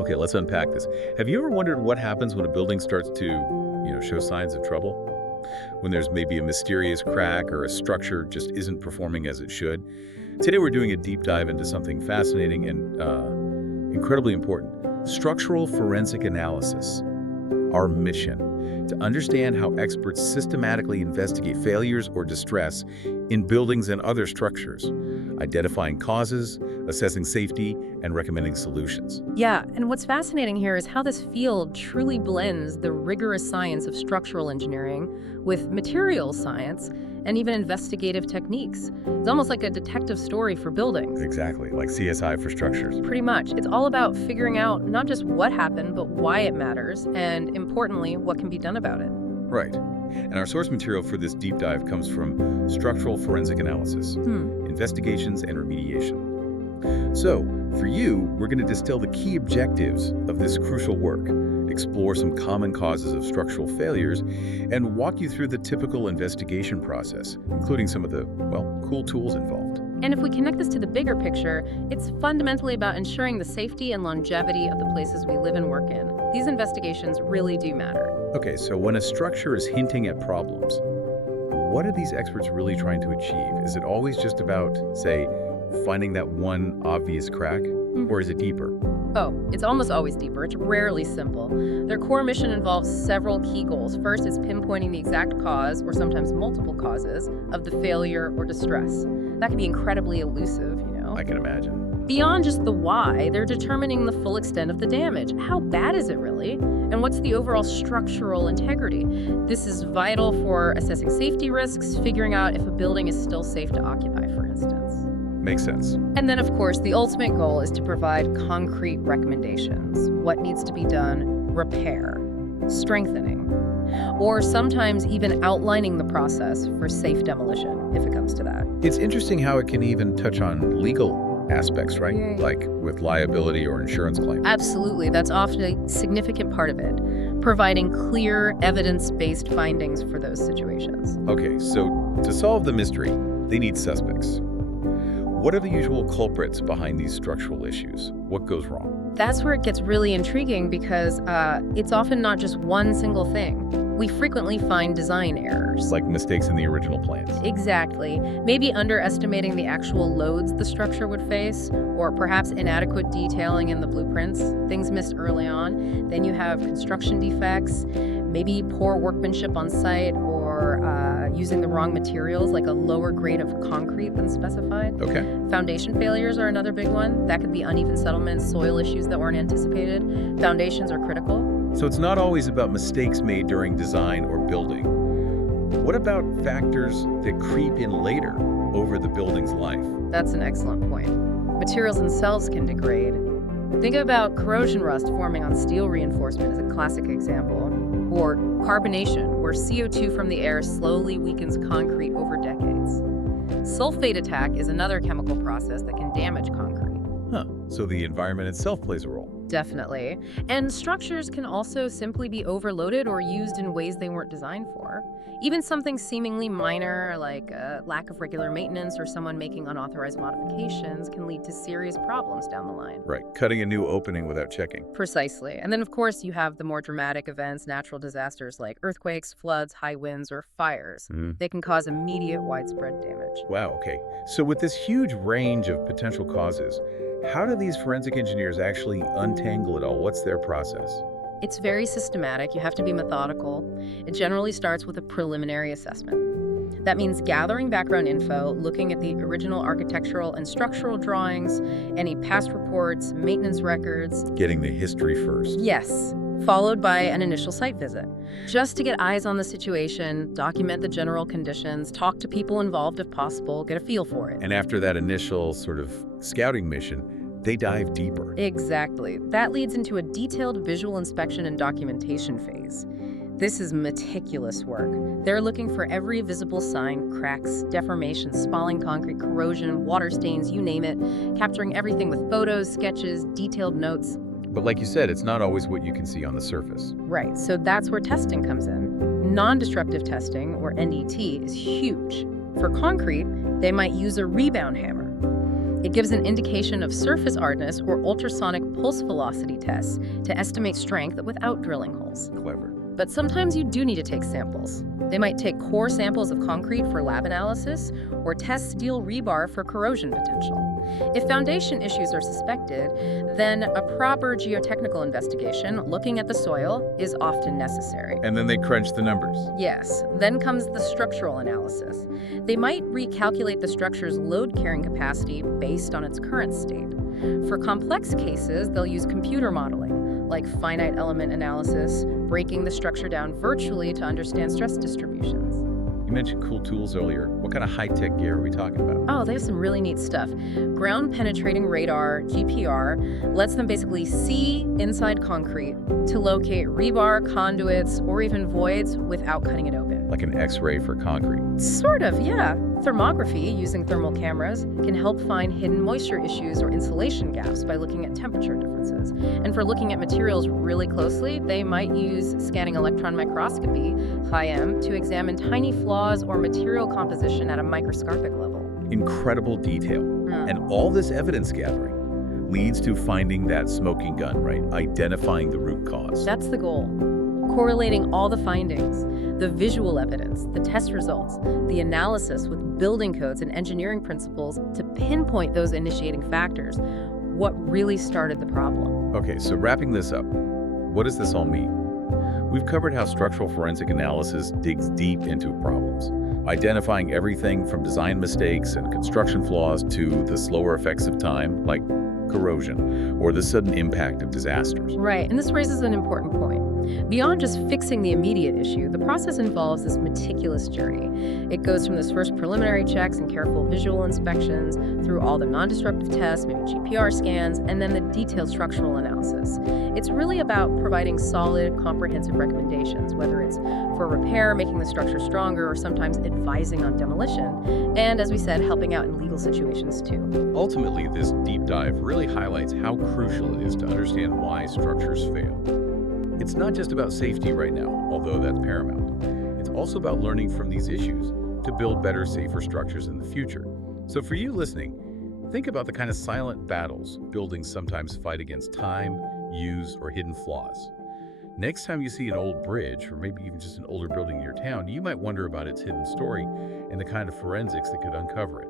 Okay, let's unpack this. Have you ever wondered what happens when a building starts to, show signs of trouble? When there's maybe a mysterious crack or a structure just isn't performing as it should? Today we're doing a deep dive into something fascinating and incredibly important: structural forensic analysis. Our mission: to understand how experts systematically investigate failures or distress in buildings and other structures, identifying causes, assessing safety, and recommending solutions. Yeah, and what's fascinating here is how this field truly blends the rigorous science of structural engineering with materials science and even investigative techniques. It's almost like a detective story for buildings. Exactly, like CSI for structures. Pretty much. It's all about figuring out not just what happened, but why it matters, and importantly, what can be done about it. Right. And our source material for this deep dive comes from Structural Forensic Analysis, Investigations and Remediation. So, for you, we're going to distill the key objectives of this crucial work, explore some common causes of structural failures, and walk you through the typical investigation process, including some of the, cool tools involved. And if we connect this to the bigger picture, it's fundamentally about ensuring the safety and longevity of the places we live and work in. These investigations really do matter. Okay, so when a structure is hinting at problems, what are these experts really trying to achieve? Is it always just about, say, finding that one obvious crack, or is it deeper? Oh, it's almost always deeper. It's rarely simple. Their core mission involves several key goals. First is pinpointing the exact cause, or sometimes multiple causes, of the failure or distress. That can be incredibly elusive, I can imagine. Beyond just the why, they're determining the full extent of the damage. How bad is it really? And what's the overall structural integrity? This is vital for assessing safety risks, figuring out if a building is still safe to occupy, for instance. Makes sense. And then, of course, the ultimate goal is to provide concrete recommendations. What needs to be done? Repair, strengthening, or sometimes even outlining the process for safe demolition, if it comes to that. It's interesting how it can even touch on legal aspects, right? Yeah. Like with liability or insurance claims. Absolutely. That's often a significant part of it, providing clear, evidence-based findings for those situations. Okay, so to solve the mystery, they need suspects. What are the usual culprits behind these structural issues? What goes wrong? That's where it gets really intriguing because it's often not just one single thing. We frequently find design errors. Like mistakes in the original plans. Exactly. Maybe underestimating the actual loads the structure would face, or perhaps inadequate detailing in the blueprints, things missed early on. Then you have construction defects, maybe poor workmanship on site, or using the wrong materials, like a lower grade of concrete than specified. Okay. Foundation failures are another big one. That could be uneven settlements, soil issues that weren't anticipated. Foundations are critical. So it's not always about mistakes made during design or building. What about factors that creep in later over the building's life? That's an excellent point. Materials themselves can degrade. Think about corrosion rust forming on steel reinforcement as a classic example, or carbonation, where CO2 from the air slowly weakens concrete over decades. Sulfate attack is another chemical process that can damage concrete. So the environment itself plays a role. Definitely. And structures can also simply be overloaded or used in ways they weren't designed for. Even something seemingly minor, like a lack of regular maintenance or someone making unauthorized modifications, can lead to serious problems down the line. Right, cutting a new opening without checking. Precisely. And then, of course, you have the more dramatic events, natural disasters like earthquakes, floods, high winds, or fires. They can cause immediate widespread damage. Wow, okay. So with this huge range of potential causes, how do these forensic engineers actually untangle it all? What's their process? It's very systematic. You have to be methodical. It generally starts with a preliminary assessment. That means gathering background info, looking at the original architectural and structural drawings, any past reports, maintenance records. Getting the history first. Yes, followed by an initial site visit. Just to get eyes on the situation, document the general conditions, talk to people involved if possible, get a feel for it. And after that initial sort of scouting mission, they dive deeper. Exactly. That leads into a detailed visual inspection and documentation phase. This is meticulous work. They're looking for every visible sign, cracks, deformations, spalling concrete, corrosion, water stains, you name it, capturing everything with photos, sketches, detailed notes. But like you said, it's not always what you can see on the surface. Right, so that's where testing comes in. Non-destructive testing, or NDT, is huge. For concrete, they might use a rebound hammer. It gives an indication of surface hardness or ultrasonic pulse velocity tests to estimate strength without drilling holes. Clever. But sometimes you do need to take samples. They might take core samples of concrete for lab analysis or test steel rebar for corrosion potential. If foundation issues are suspected, then a proper geotechnical investigation looking at the soil is often necessary. And then they crunch the numbers. Yes, then comes the structural analysis. They might recalculate the structure's load-carrying capacity based on its current state. For complex cases, they'll use computer modeling, like finite element analysis, breaking the structure down virtually to understand stress distributions. You mentioned cool tools earlier. What kind of high-tech gear are we talking about? Oh, they have some really neat stuff. Ground-penetrating radar, GPR, lets them basically see inside concrete to locate rebar, conduits, or even voids without cutting it open. Like an X-ray for concrete. Sort of, yeah. Thermography, using thermal cameras, can help find hidden moisture issues or insulation gaps by looking at temperature differences. And for looking at materials really closely, they might use scanning electron microscopy, (high-M), to examine tiny flaws or material composition at a microscopic level. Incredible detail. And all this evidence gathering leads to finding that smoking gun, right? Identifying the root cause. That's the goal. Correlating all the findings, the visual evidence, the test results, the analysis with building codes and engineering principles to pinpoint those initiating factors, what really started the problem. Okay, so wrapping this up, what does this all mean? We've covered how structural forensic analysis digs deep into problems, identifying everything from design mistakes and construction flaws to the slower effects of time, like corrosion, or the sudden impact of disasters. Right, and this raises an important point. Beyond just fixing the immediate issue, the process involves this meticulous journey. It goes from those first preliminary checks and careful visual inspections through all the non-disruptive tests, maybe GPR scans, and then the detailed structural analysis. It's really about providing solid, comprehensive recommendations, whether it's for repair, making the structure stronger, or sometimes advising on demolition, and as we said, helping out in legal situations too. Ultimately, this deep dive really highlights how crucial it is to understand why structures fail. It's not just about safety right now, although that's paramount. It's also about learning from these issues to build better, safer structures in the future. So for you listening, think about the kind of silent battles buildings sometimes fight against: time, use, or hidden flaws. Next time you see an old bridge, or maybe even just an older building in your town, you might wonder about its hidden story and the kind of forensics that could uncover it.